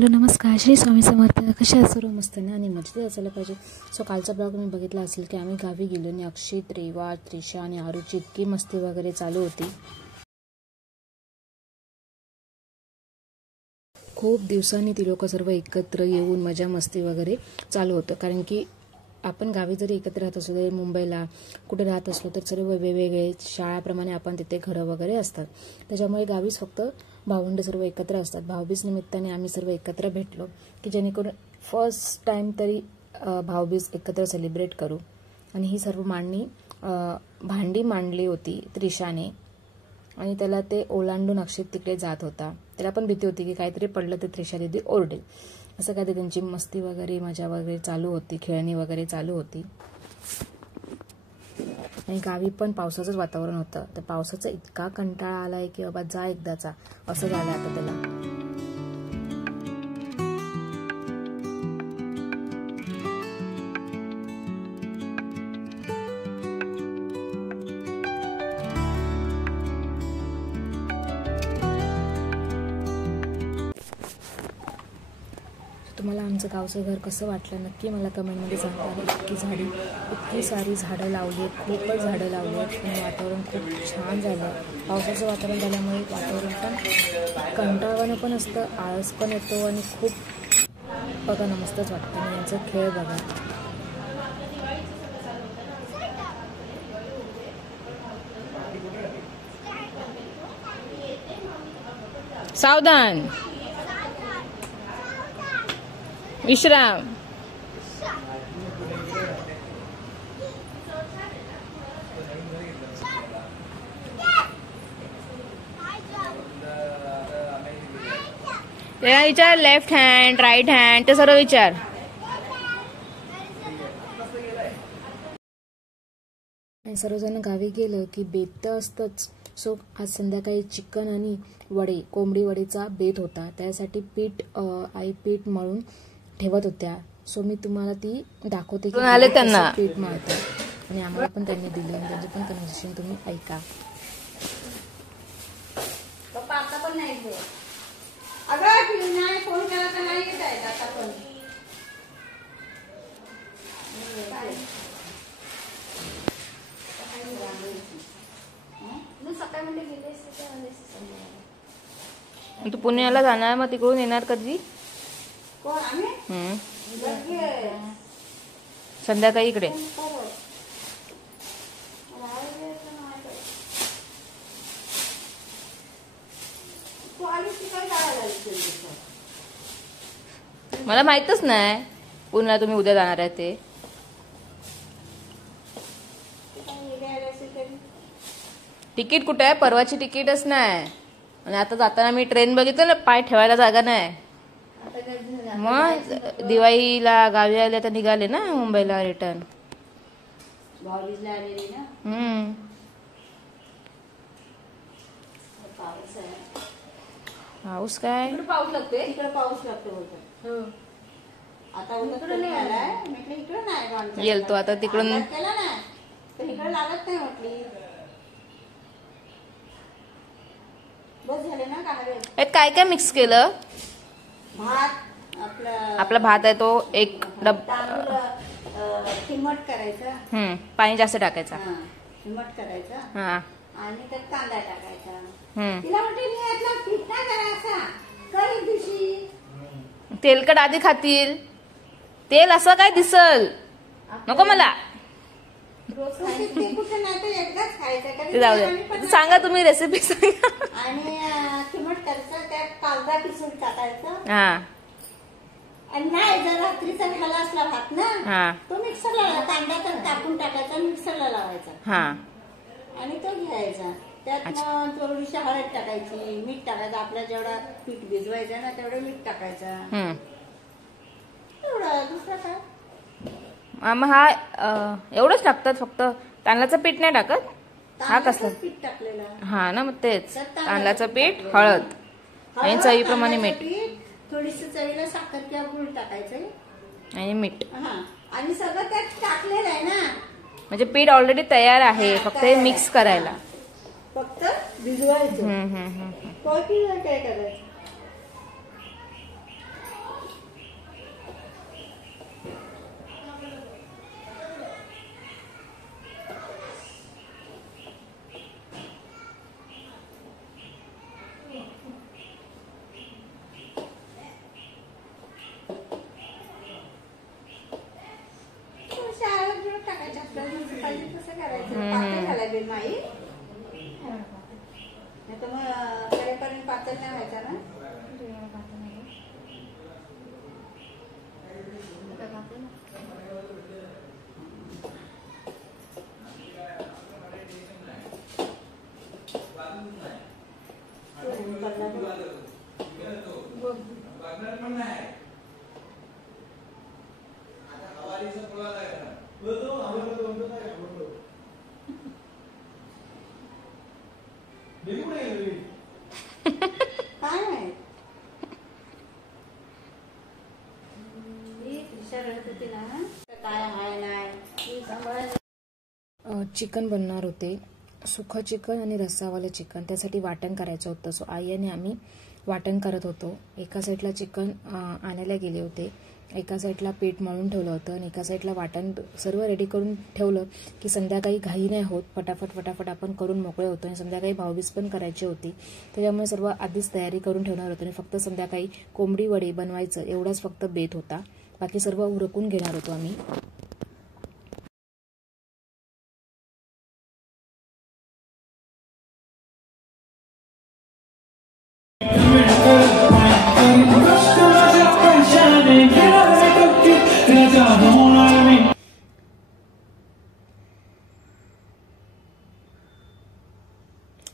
Hello नमस्कार, श्री स्वामी समर्थ. कशा आहात सर्व? मस्त ना आणि मजेत असायला पाहिजे. सो कालचा ब्लॉग मी बघितला असेल की आम्ही गावी गेलो आणि अक्षित, रेवा, त्रिशा आणि आरुची इतकी मस्ती वगैरे चालू होती. खूप दिवसांनी ती लोक सर्व एकत्र येऊन मजा मस्ती वगैरे चालू होतं. कारण की आपण गावी जरी एकत्र राहत असलो तरी मुंबईला कुठे राहत असलो तर सर्व वेगवेगळे शाळाप्रमाणे आपण तिथे घरं वगैरे असतात. त्याच्यामुळे गावीच फक्त भावंडे सर्व एकत्र असतात. भाऊबीज निमित्ताने आम्ही सर्व एकत्र भेटलो की जेणेकरून फर्स्ट टाइम तरी भाऊबीज एकत्र सेलिब्रेट करू. आणि ही सर्व भांडी मांडली होती त्रिशाने आणि त्याला ते ओलांडून अक्षित तिकडे जात होता. त्याला पण भीती होती की काहीतरी पडलं तर त्रिशा दीदी ओरडेल. असं काय ते त्यांची मस्ती वगैरे मजा वगैरे चालू होती, खेळणी वगैरे चालू होती. आणि गावी पण पावसाचंच वातावरण होतं. तर पावसाचा इतका कंटाळा आलाय की बाबा जा एकदाचा असं झालं आता त्याला. तुम्हाला आमचं गावचं घर कसं वाटलं नक्की मला कमेंटमध्ये सांगा. इतकी सारी झाडं लावली आहेत, खूपच झाडं लावली आहेत आणि वातावरण खूप छान झालं. पावसाचं वातावरण झाल्यामुळे वातावरण पण कंटाळवाणं पण असतं, आळस पण येतो आणि खूप बघा ना मस्तच वाटतं. आणि यांचा खेळ बघा. सावधान, विश्राम. त्याला विचार लेफ्ट हँड, राईट हँड ते सर्व विचार. आणि सर्वजण गावी गेलं की बेत तर असतंच. सो आज संध्याकाळी चिकन आणि वडे, कोंबडी वडेचा बेत होता. त्यासाठी आई पीठ मळून ठेवत होत्या. सो मी तुम्हाला ती दाखवते की आले त्यांना पीठ मळतात आणि आम्हाला पण त्यांनी दिले आणि त्यांचे पण कन्व्हर्सेशन तुम्ही ऐका. तू पुण्याला जाणार मग तिकडून येणार कधी? संध्याकाळी इकडे. मला माहितच नाही पुण्याला तुम्ही उद्या जाणार आहे ते. तिकीट कुठे आहे? परवाची तिकीटच नाही. आणि आता जाताना मी ट्रेन बघितलं ना, पाय ठेवायला जागा नाही. मग दिवाळीला गावी आले तर निघाले ना मुंबईला रिटर्न. पाऊस काय? पाऊस लागते इकडे, पाऊस लागतो. आता येईल तो आता तिकडून. इकडे लागत नाही म्हटली. बस झाले ना. काय काय मिक्स केलं? भात आपला भात आहे तो एक तिमट करायचा. पाणी जास्त टाकायचा. तिमट करायचा. हा. आणि त्यात कांदा टाकायचा. तिला म्हटलं मी यातला पीठ नाही करायचा. कधी दिवशी तेलकट आधी खातील. तेल असं काय दिसल नको मला. जाऊ दे, सांगा तुम्ही रेसिपी सांगा. आणि तिमट करायचं, त्यात कांदा किसून टाकायचा. हा. आणि नाही जर रात्रीचा झाला असला भात ना, तो मिक्सरला कांदा तर कापून टाकायचा, मिक्सरला लावायचा. हा. आणि तो घ्यायचा. त्यात मग थोडीशी हळद टाकायची, मीठ टाकायचं. आपल्या जेवढा पीठ भिजवायचं ना तेवढं मीठ टाकायचं. एवढं दुसरं काय. मग हा एवढंच टाकतात फक्त? तांदळाचं पीठ नाही टाकत? हा कसलं पीठ टाकलेलं? हा ना, मग तेच तांदळाचं पीठ, हळद आणि चवीप्रमाणे मीठ. थोडीशी चवीला साखर किंवा गूळ टाकायचं आणि मीठ. आणि सगळं त्यात टाकलेलं आहे ना, म्हणजे पीठ ऑलरेडी तयार आहे, फक्त हे मिक्स करायला. फक्त भिजवायचं. काय करायचं? नाही तर मग तळेपर्यंत पातळ नाही व्हायचा ना. काय नाही काय आहे नाही सांभाळ. चिकन बनणार होते, सुखं चिकन आणि रस्सावालं चिकन. त्यासाठी वाटण करायचं होतं. सो आई आणि आम्ही वाटण करत होतो. एका साईडला चिकन आणायला गेले होते, एका साईडला पीठ मळून ठेवलं होतं आणि एका साईडला वाटण सर्व रेडी करून ठेवलं की संध्याकाळी घाई नाही होत, फटाफट आपण करून मोकळे होतो. आणि संध्याकाळी भाऊबीज पण करायची होती, त्याच्यामुळे सर्व आधीच तयारी करून ठेवणार होतो आणि फक्त संध्याकाळी कोंबडी वडे बनवायचं एवढाच फक्त बेत होता. बाकी सर्व उरकून घेणार होतो आम्ही.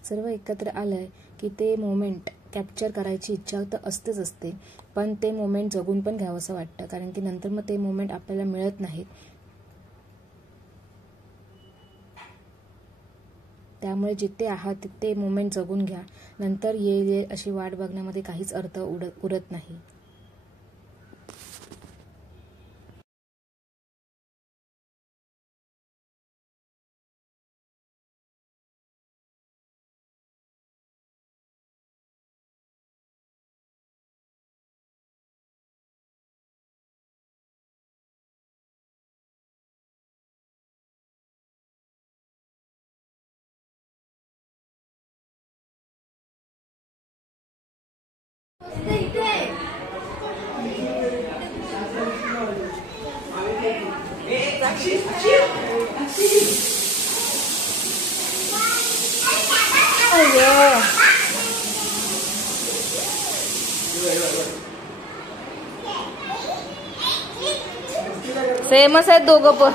सर्व एकत्र आलंय की ते मोमेंट कॅप्चर करायची इच्छा तर असतेच असते, पण ते मोमेंट जगून पण घ्यावंसं वाटतं, कारण की नंतर मग ते मोमेंट आपल्याला मिळत नाहीत. त्यामुळे जिथे आहात तिथे मोमेंट जगून घ्या. नंतर येईल अशी वाट बघण्यामध्ये काहीच अर्थ उरत नाही. फेमस आहेत दोघं पण.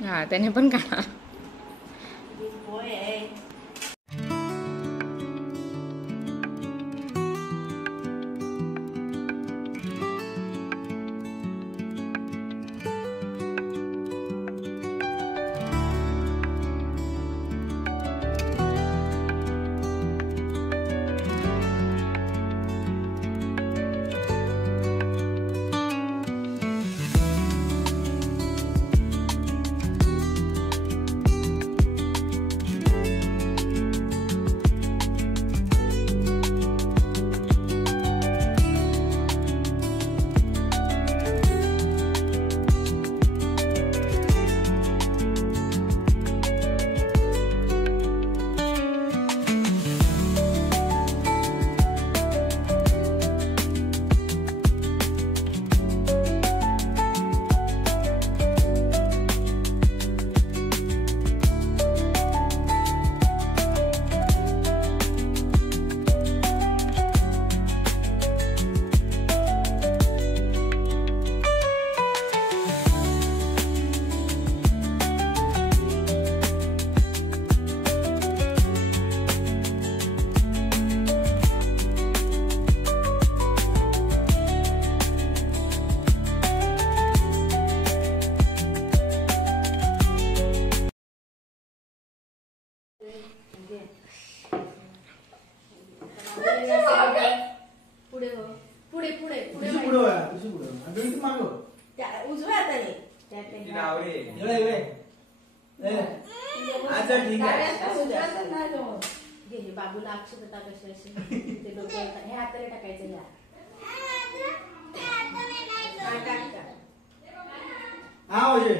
हा त्याने पण काढा. उजव्या हाताने बाबूला अक्षता कशी अशी ते डोक्यावर हे हाताने टाकायचं. पाहिजे.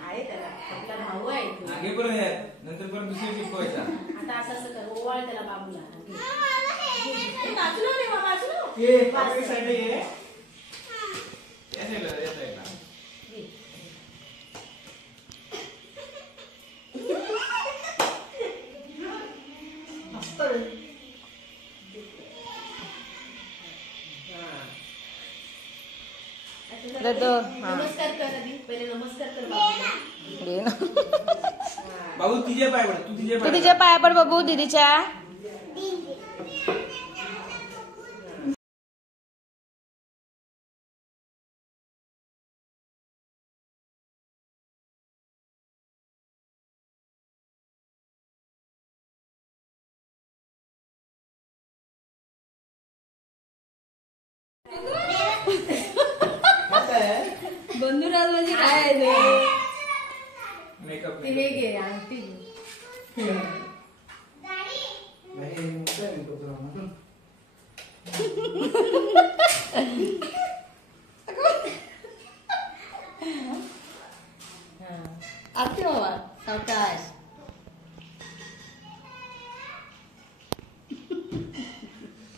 आहे त्याला आपला भाऊ आहे तो. नंतर परत दुसरी शिकवायचा. आता असं कर ओवाळ त्याला बाबूला. वाचलो रे बाबा वाचलो. ये आपल्या साईडला ये. या साईडला, या साईडला. नमस्कार कर आधी पहिले नमस्कार कर बाबूला. बाबू तिचे पाय पड, तू तिचे तू पाय तिच्या पाया पड बघू दीदीच्या. बंधुराज म्हणजे काय आहे ते? मेकअप ते हे घे अंगठी. नाही मोठा आहे तो तुला. आरती बाबा सावकाश.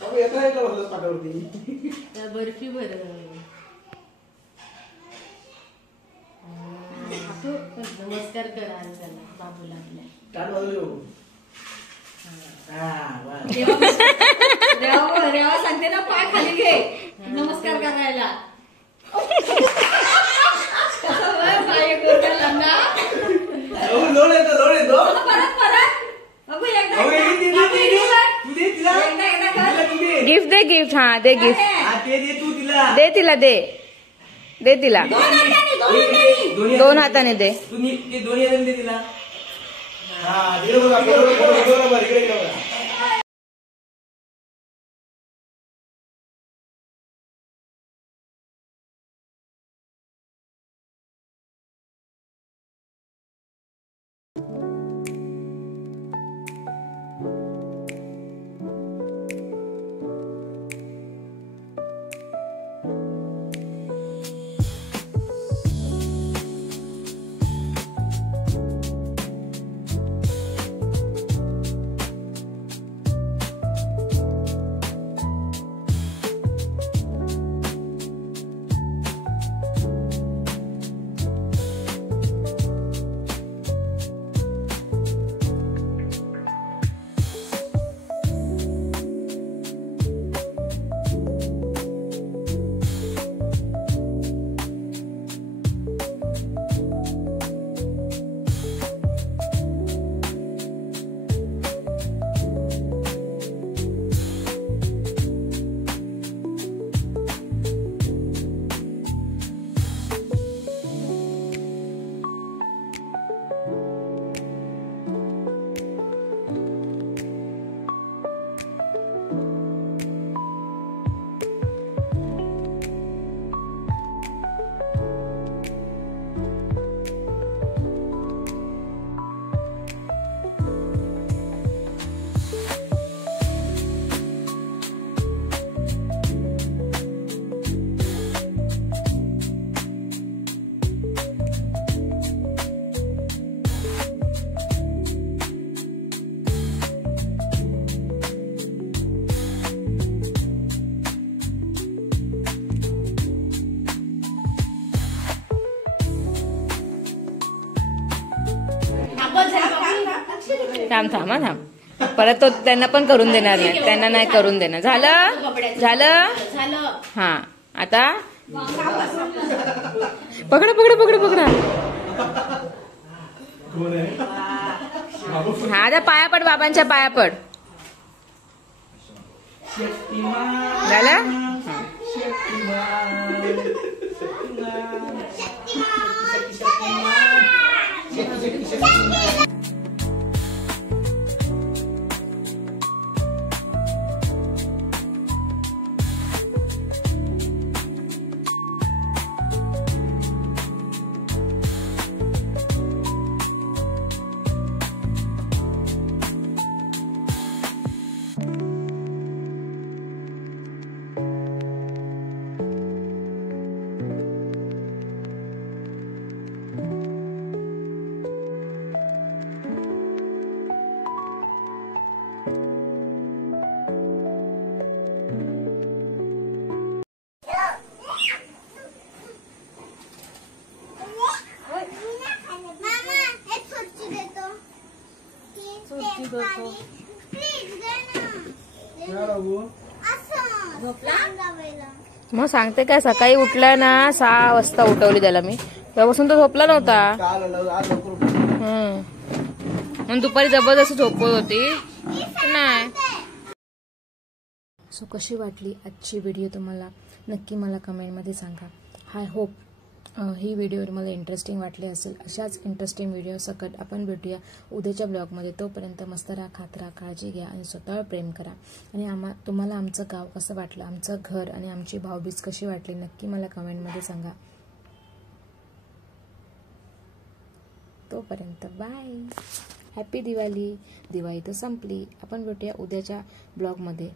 अबे येता येता बसलास पाटावरती. त्या बर्फी भर. नमस्कार कर आणि त्याला बाबूला आपल्या. काट बाजूला बघू. हा वा. देवा सांगते ना पाय खाली घे नमस्कार करायला. कसं बरं पाय करायला ना. लोड येतो. परत बाबू एकदा अहो, हे दे, दे, दे, दे. तू दे तिला. एकदा तिला कर. तू दे. गिफ्ट दे, गिफ्ट. हा दे गिफ्ट. हा, ते दे तू तिला. दे तिला, दे तिला. दोन हाताने दे. तू ते दोन्ही हाताने दे तिला. हा दे बघा बरोबर इकडे बघा. थांब थांब हा थांब. परत तो त्यांना पण करून देणार नाही. त्यांना नाही करून देणार. झालं झालं. हा आता पकडा पकडा पकडा पकडा. हा आता पाया पड, बाबांच्या पाया पड. झालं. सुरती करतो. मग सांगते काय, सकाळी उठल्या ना 6 वाजता उठवली त्याला मी, तेव्हापासून तो झोपला नव्हता. मग दुपारी जबरदस्ती झोपवत होती नाही. सो कशी वाटली आजची व्हिडिओ तुम्हाला नक्की मला कमेंटमध्ये सांगा. आय होप ही व्हिडिओ तुम्हाला इंटरेस्टिंग वाटली असेल. अशाच इंटरेस्टिंग व्हिडिओ सकट आपण भेटूया उद्याच्या ब्लॉगमध्ये. तोपर्यंत मस्त राहा, खात राहा, काळजी घ्या आणि स्वतःवर प्रेम करा. आणि तुम्हाला आमचं गाव कसं वाटलं, आमचं घर आणि आमची भाऊबीज कशी वाटली नक्की मला कमेंटमध्ये सांगा. तोपर्यंत बाय. हॅपी दिवाळी. दिवाळी तर संपली, आपण भेटूया उद्याच्या ब्लॉगमध्ये.